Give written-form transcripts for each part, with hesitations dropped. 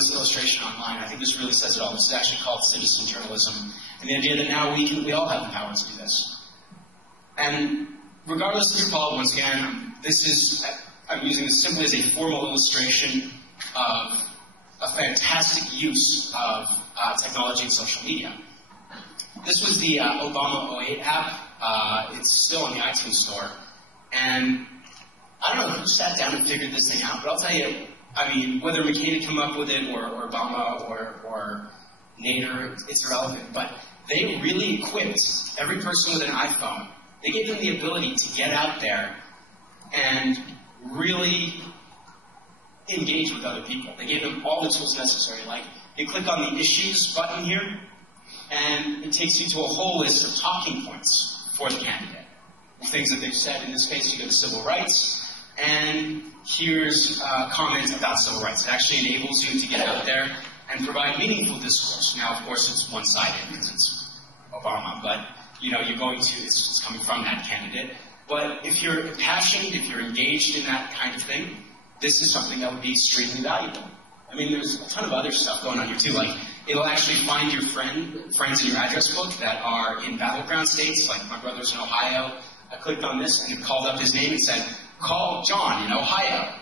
this illustration online. I think this really says it all. This is actually called citizen journalism. And the idea that now we all have the power to do this. And regardless of your call, once again, I'm using this simply as a formal illustration of a fantastic use of technology and social media. This was the Obama 08 app. It's still in the iTunes store. And I don't know who sat down and figured this thing out, but I'll tell you, I mean, whether McCain had come up with it, or Obama, or Nader, it's irrelevant. But they really equipped every person with an iPhone. They gave them the ability to get out there and really engage with other people. They gave them all the tools necessary. Like, you click on the Issues button here, and it takes you to a whole list of talking points for the candidate. Things that they've said. In this case, you go to civil rights, and here's comments about civil rights. It actually enables you to get out there and provide meaningful discourse. Now, of course, it's one-sided because it's Obama, but you know, it's coming from that candidate. But if you're passionate, if you're engaged in that kind of thing, this is something that would be extremely valuable. I mean, there's a ton of other stuff going on here too. Like, it'll actually find your friends in your address book that are in battleground states. Like, my brother's in Ohio. I clicked on this and it called up his name and said, "Call John in Ohio."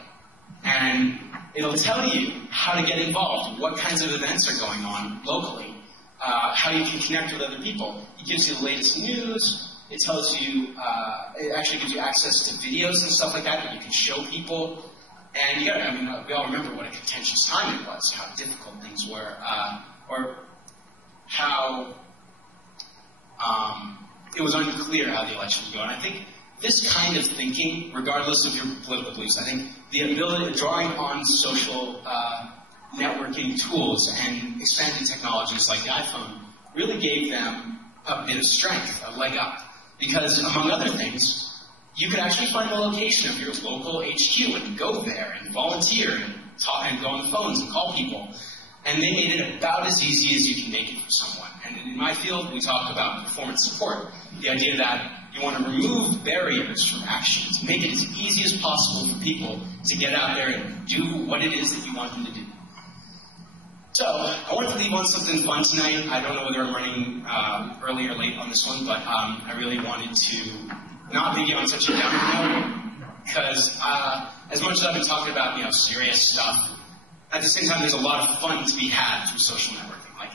And it'll tell you how to get involved, what kinds of events are going on locally, how you can connect with other people. It gives you the latest news. It tells you, it actually gives you access to videos and stuff like that you can show people. And we all remember what a contentious time it was, how difficult things were, or how it was unclear how the election would go. And I think this kind of thinking, regardless of your political beliefs, I think the ability of drawing on social networking tools and expanded technologies like the iPhone really gave them a bit of strength, a leg up. Because, among other things, you could actually find the location of your local HQ and go there and volunteer and talk and go on the phones and call people. And they made it about as easy as you can make it for someone. And in my field, we talk about performance support. The idea that you want to remove barriers from action, to make it as easy as possible for people to get out there and do what it is that you want them to do. So, I wanted to leave on something fun tonight. I don't know whether I'm running early or late on this one, but I really wanted to not leave you on such a downer note, because as much as I've been talking about, serious stuff, at the same time, there's a lot of fun to be had through social networking. Like,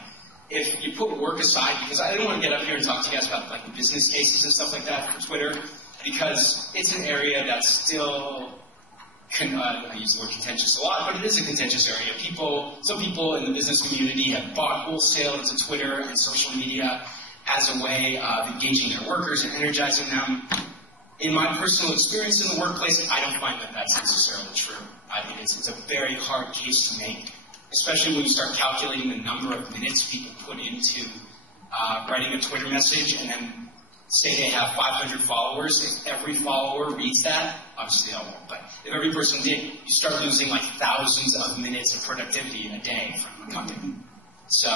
if you put work aside, because I didn't want to get up here and talk to you guys about like business cases and stuff like that for Twitter, because it's an area that's still, I use the word contentious a lot, but it is a contentious area. Some people in the business community have bought wholesale into Twitter and social media as a way of engaging their workers and energizing them. In my personal experience in the workplace, I don't find that that's necessarily true. I think it's a very hard case to make, especially when you start calculating the number of minutes people put into writing a Twitter message and then say they have 500 followers. If every follower reads that, obviously they won't, but if every person did, you start losing like thousands of minutes of productivity in a day from a company. So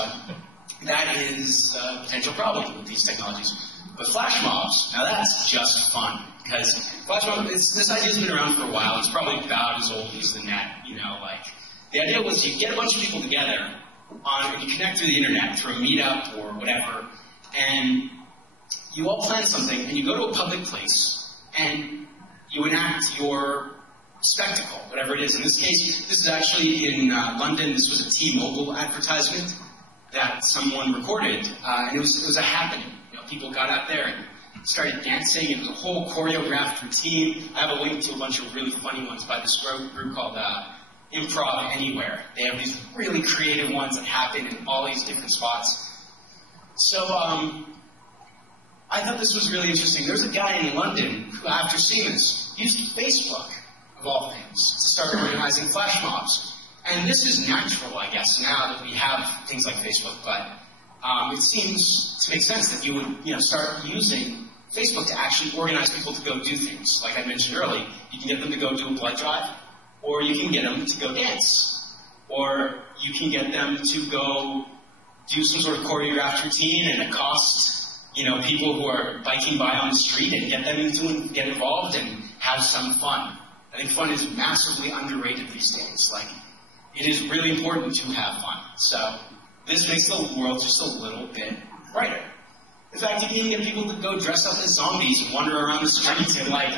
that is a potential problem with these technologies. But flash mobs, now that's just fun. Because flash mob, this idea's been around for a while. It's probably about as old as the net, The idea was you get a bunch of people together, you connect through the internet, through a meetup or whatever, and you all plan something, and you go to a public place, and you enact your spectacle, whatever it is. In this case, this is actually in London. This was a T-Mobile advertisement that someone recorded, and it was a happening. People got out there and started dancing. It was a whole choreographed routine. I have a link to a bunch of really funny ones by this group called Improv Anywhere. They have these really creative ones that happen in all these different spots. So I thought this was really interesting. There's a guy in London who, after seeing this, used Facebook, of all things, to start organizing flash mobs. And this is natural, I guess, now that we have things like Facebook, but it seems to make sense that you would, start using Facebook to actually organize people to go do things. Like I mentioned earlier, you can get them to go do a blood drive, or you can get them to go dance, or you can get them to go do some sort of choreographed routine and accost, people who are biking by on the street and get them to get involved and have some fun. I think fun is massively underrated these days. Like, it is really important to have fun. So this makes the world just a little bit brighter. In fact, you can even get people to go dress up as zombies and wander around the streets and kind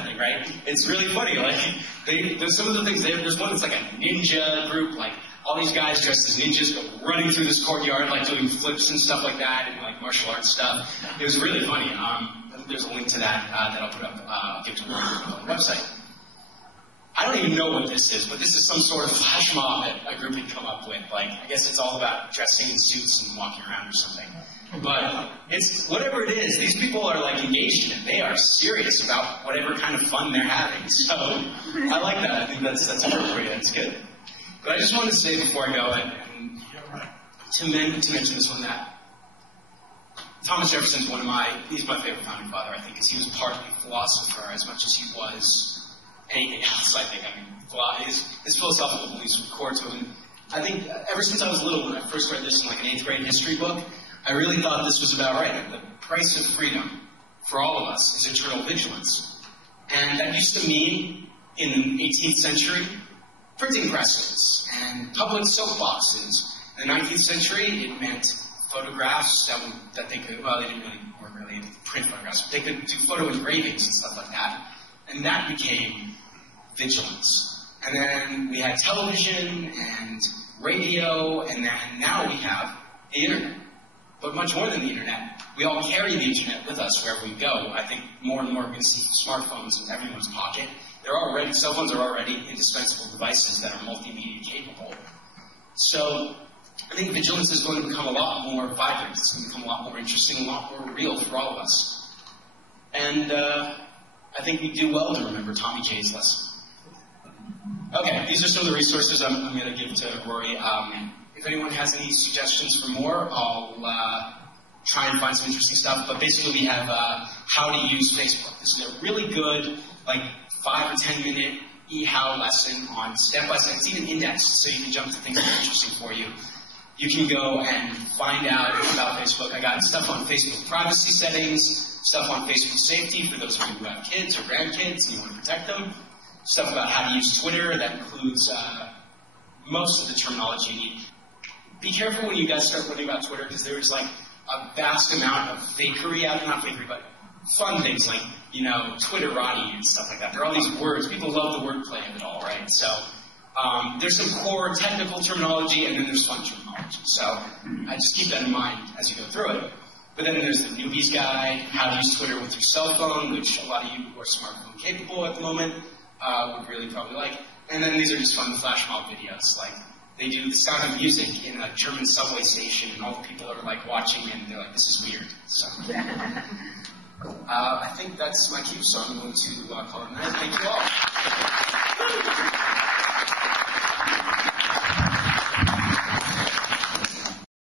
of thing, right? It's really funny. There's some of the things there. There's one that's like a ninja group, all these guys dressed as ninjas go running through this courtyard, doing flips and stuff like that, and martial arts stuff. It was really funny. There's a link to that that I'll put up. I'll give to the website. I don't even know what this is, but this is some sort of flash mob that a group had come up with. I guess it's all about dressing in suits and walking around or something. But it's whatever it is, these people are engaged in it. They are serious about whatever kind of fun they're having. So I like that. I think that's appropriate. That's good. But I just wanted to say before I go and to mention this one that Thomas Jefferson's he's my favorite founding father, I think, because he was partly philosopher as much as he was anything else, I think. His philosophical beliefs were core to him. I think ever since I was little, when I first read this in an 8th grade history book, I really thought this was about right. The price of freedom for all of us is eternal vigilance. And that used to mean, in the 18th century, printing presses and public soapboxes. In the 19th century, it meant photographs that they could, well, weren't really able to print photographs, but they could do photo engravings and stuff like that. And that became vigilance. And then we had television and radio, and then now we have the internet. But much more than the internet, we all carry the internet with us wherever we go. I think more and more we're going to see smartphones in everyone's pocket. Cell phones are already indispensable devices that are multimedia capable. So I think vigilance is going to become a lot more vibrant. It's going to become a lot more interesting, a lot more real for all of us. And I think we do well to remember Tommy J's lesson. Okay, these are some of the resources I'm going to give to Rory. If anyone has any suggestions for more, I'll try and find some interesting stuff. But basically we have how to use Facebook. This is a really good, 5 or 10 minute e-how lesson on step-by-step. It's even indexed, so you can jump to things that are interesting for you. You can go and find out about Facebook. I got stuff on Facebook privacy settings, stuff on Facebook safety for those of you who have kids or grandkids and you want to protect them, stuff about how to use Twitter that includes most of the terminology you need. Be careful when you guys start learning about Twitter, because there's a vast amount of fakery out there, not fakery, but fun things like, Twitterati and stuff like that. There are all these words. People love the wordplay of it all, right? So there's some core technical terminology, and then there's fun terminology. So I just keep that in mind as you go through it. But then there's the newbies guide, how to use Twitter with your cell phone, which a lot of you who are smartphone capable at the moment would really probably like. And then these are just fun flash mob videos. They do the sound of music in a German subway station, and all the people are watching, and they're this is weird. So I think that's my cue, so I'm going to call it a night. Thank you all.